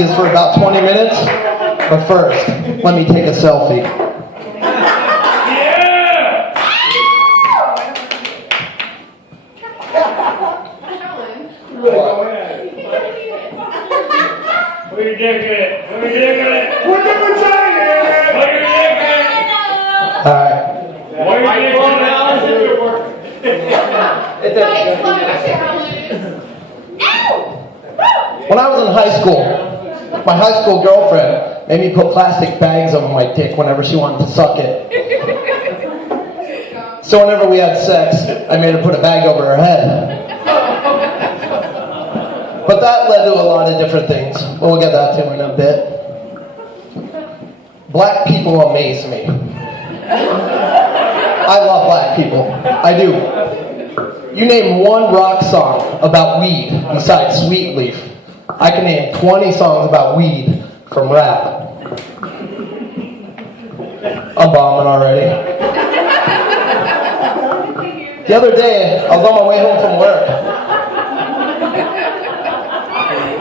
is for about 20 minutes. But first, let me take a selfie. We're ridiculous. We're ridiculous. We're different sizes. We're ridiculous. All right. We're When I was in high school, my high school girlfriend made me put plastic bags over my dick whenever she wanted to suck it. So whenever we had sex, I made her put a bag over her head. But that led to a lot of different things. But we'll get that to in a bit. Black people amaze me. I love black people. I do. You name one rock song about weed besides Sweet Leaf. I can name 20 songs about weed from rap. I'm bombing already. The other day, I was on my way home from work.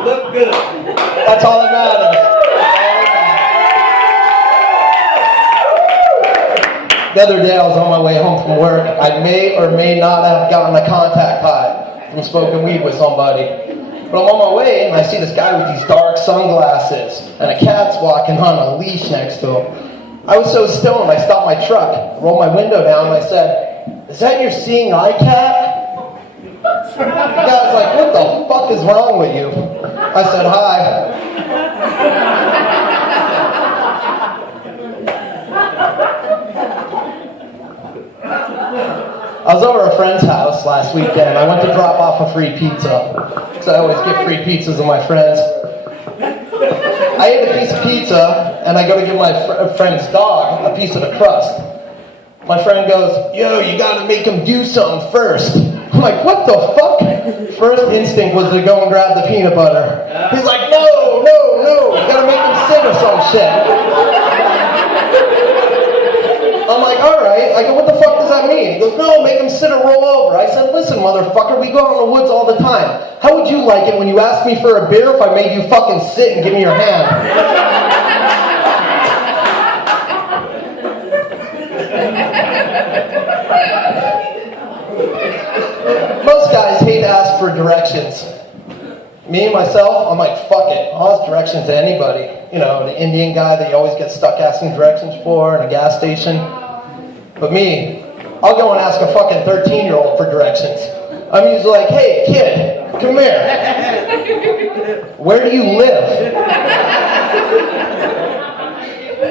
Look good. That's all that matters. The other day I was on my way home from work. I may or may not have gotten a contact high from smoking weed with somebody. But I'm on my way and I see this guy with these dark sunglasses and a cat's walking on a leash next to him. I was so stoned, I stopped my truck, rolled my window down, and I said, "Is that your seeing eye cat?" The guy was like, "What the fuck is wrong with you?" I said, "Hi." I was over at a friend's house last weekend. I went to drop off a free pizza, because I always give free pizzas to my friends. I ate a piece of pizza, and I go to give my friend's dog a piece of the crust. My friend goes, "Yo, you gotta make him do something first." I'm like, "What the fuck?" First instinct was to go and grab the peanut butter. He's like, no, you gotta make him sit or some shit. I'm like, "Alright." I go, "What the fuck does that mean?" He goes, "No, make him sit or roll over." I said, "Listen, motherfucker, we go out in the woods all the time. How would you like it when you asked me for a beer if I made you fucking sit and give me your hand?" Most guys hate to ask for directions. Me, myself, I'm like, fuck it. I'll ask directions to anybody. You know, the Indian guy that you always get stuck asking directions for in a gas station. But me, I'll go and ask a fucking 13-year-old for directions. I'm usually like, "Hey, kid, come here. Where do you live?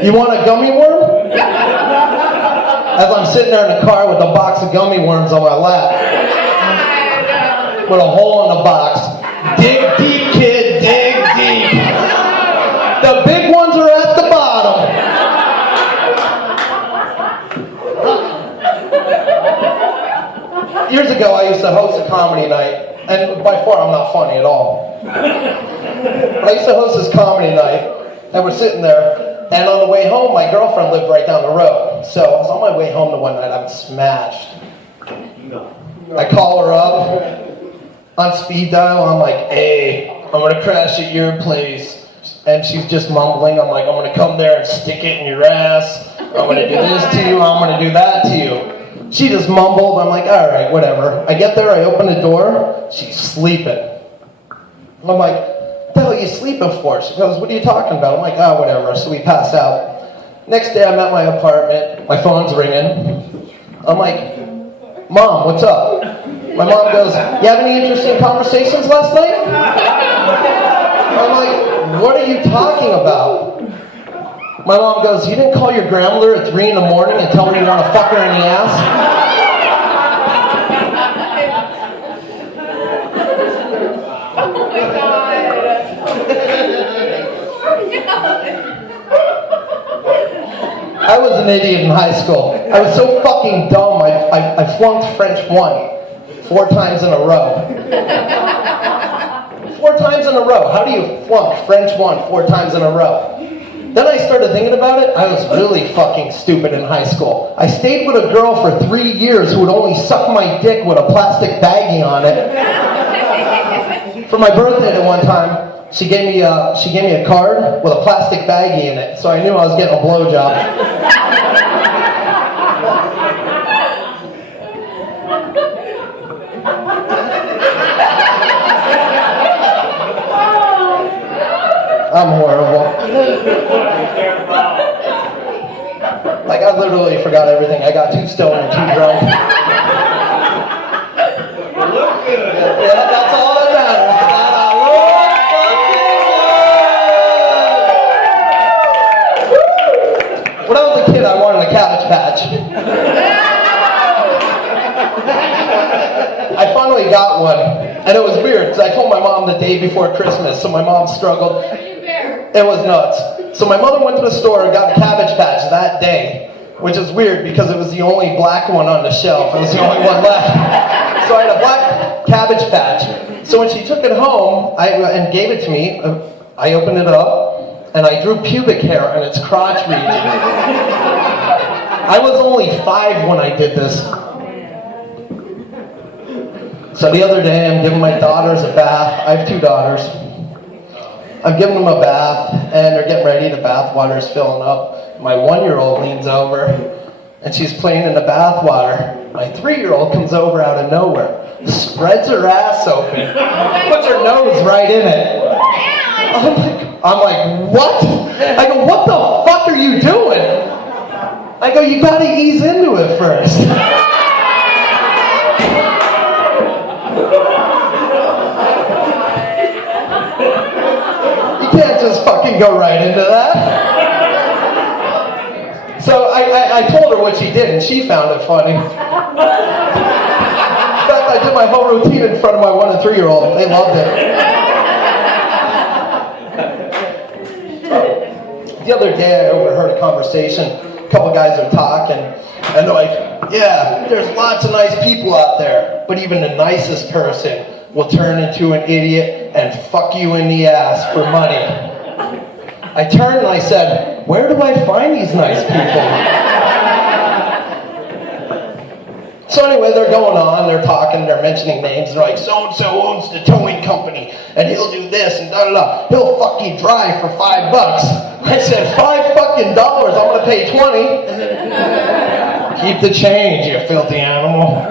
You want a gummy worm?" As I'm sitting there in the car with a box of gummy worms on my lap. With a hole in the box. Dig deep, kid, dig deep. The big ones are at the bottom. Years ago, I used to host a comedy night. And by far, I'm not funny at all. But I used to host this comedy night. And we're sitting there. And on the way home, my girlfriend lived right down the road. So I was on my way home to one night. I'm smashed. I call her up on speed dial. I'm like, "Hey, I'm going to crash at your place." And she's just mumbling. I'm like, "I'm going to come there and stick it in your ass. I'm going to do this to you. I'm going to do that to you." She just mumbled. I'm like, "Alright, whatever." I get there. I open the door. She's sleeping. I'm like, "What the hell are you sleeping for?" She goes, "What are you talking about?" I'm like, "Oh, whatever." So we pass out. Next day, I'm at my apartment. My phone's ringing. I'm like, "Mom, what's up?" My mom goes, "You have any interesting conversations last night?" I'm like, "What are you talking about?" My mom goes, "You didn't call your grandmother at 3 in the morning and tell her you want to fuck her in the ass?" Oh my god. I was an idiot in high school. I was so fucking dumb. I flunked French 1 4 times in a row. 4 times in a row. How do you flunk French 1 4 times in a row? Then I started thinking about it. I was really fucking stupid in high school. I stayed with a girl for 3 years who would only suck my dick with a plastic baggie on it. For my birthday at one time, She gave me a card with a plastic baggie in it, so I knew I was getting a blowjob. I'm horrible. Like, I literally forgot everything. I got too stoned and too drunk. Look good. Yeah, that's all that matters. When I was a kid, I wanted a Cabbage Patch. I finally got one, and it was weird because I told my mom the day before Christmas, so my mom struggled. It was nuts. So my mother went to the store and got a Cabbage Patch that day, which is weird because it was the only black one on the shelf. It was the only one left. So I had a black Cabbage Patch. So when she took it home and gave it to me, I opened it up and I drew pubic hair in its crotch region. I was only 5 when I did this. So the other day I'm giving my daughters a bath. I have 2 daughters. I'm giving them a bath, and they're getting ready. The bath water's filling up. My 1-year-old leans over, and she's playing in the bath water. My 3-year-old comes over out of nowhere, spreads her ass open, puts her nose right in it. I'm like, what? I go, what the fuck are you doing? I go, you gotta ease into it first. You can't just fucking go right into that. So I told her what she did, and she found it funny. In fact, I did my whole routine in front of my 1 and 3-year-old. They loved it. The other day, I overheard a conversation. A couple guys are talking, and they're like, yeah, there's lots of nice people out there, but even the nicest person will turn into an idiot and fuck you in the ass for money. I turned and I said, where do I find these nice people? So anyway, they're going on, they're talking, they're mentioning names. They're like, so-and-so owns the towing company, and he'll do this, and da-da-da. He'll fuck you dry for $5. I said, $5 fucking dollars, I'm gonna pay 20. Keep the change, you filthy animal.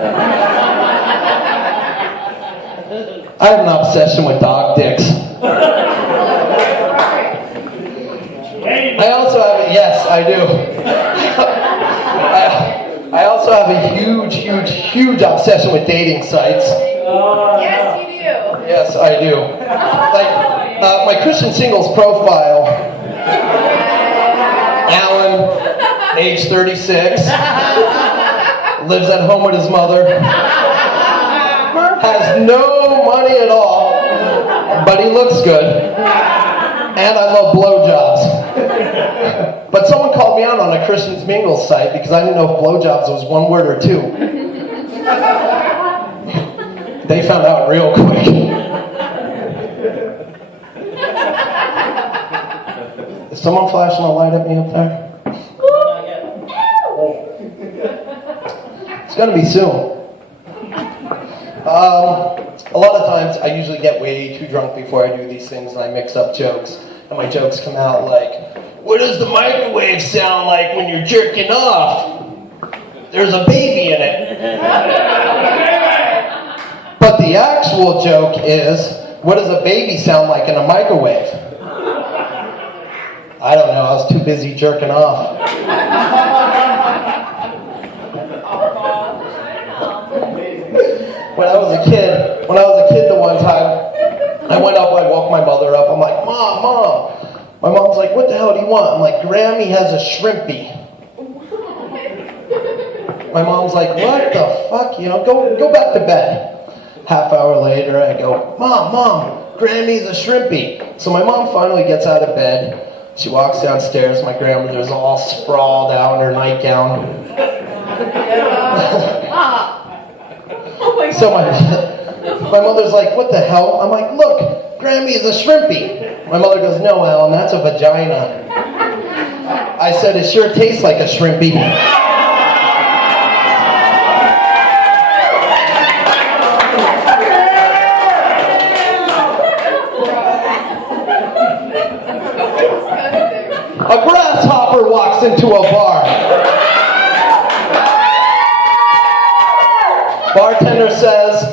I have an obsession with dog dicks. I also have, yes, I do. I also have a huge obsession with dating sites. Yes, you do. Yes, I do. Like, my Christian singles profile, Alan, age 36, lives at home with his mother, has no money at all, but he looks good, and I love blowjobs. But someone called me out on a Christian Mingles site because I didn't know if blowjobs was 1 word or 2. They found out real quick. Is someone flashing a light at me up there? It's gonna be soon. A lot of times I usually get way too drunk before I do these things and I mix up jokes. And my jokes come out like, what does the microwave sound like when you're jerking off? There's a baby in it. But the actual joke is, what does a baby sound like in a microwave? I don't know, I was too busy jerking off. When I was a kid the one time, I went up, I woke my mother up, I'm like, Mom. My mom's like, what the hell do you want? I'm like, Grammy has a shrimpy. My mom's like, what the fuck? You know, go back to bed. Half hour later, I go, Mom, Grammy's a shrimpy. So my mom finally gets out of bed. She walks downstairs. My grandmother's all sprawled out in her nightgown. So my mother's like, what the hell? I'm like, look, Grammy is a shrimpy. My mother goes, no, Alan, that's a vagina. I said, it sure tastes like a shrimpy. walks into a bar. Bartender says,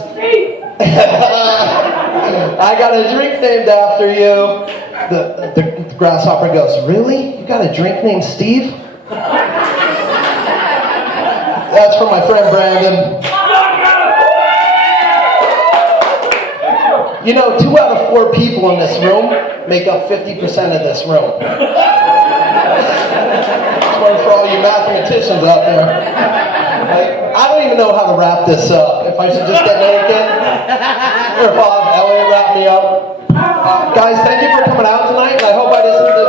I got a drink named after you. The grasshopper goes, really? You got a drink named Steve? That's for my friend Brandon. You know, 2 out of 4 people in this room make up 50% of this room. It's one for all you mathematicians out there. Like, I don't even know how to wrap this up. If I should just get naked, or if I'll have Elliot wrap me up. Guys, thank you for coming out tonight. I hope I listened to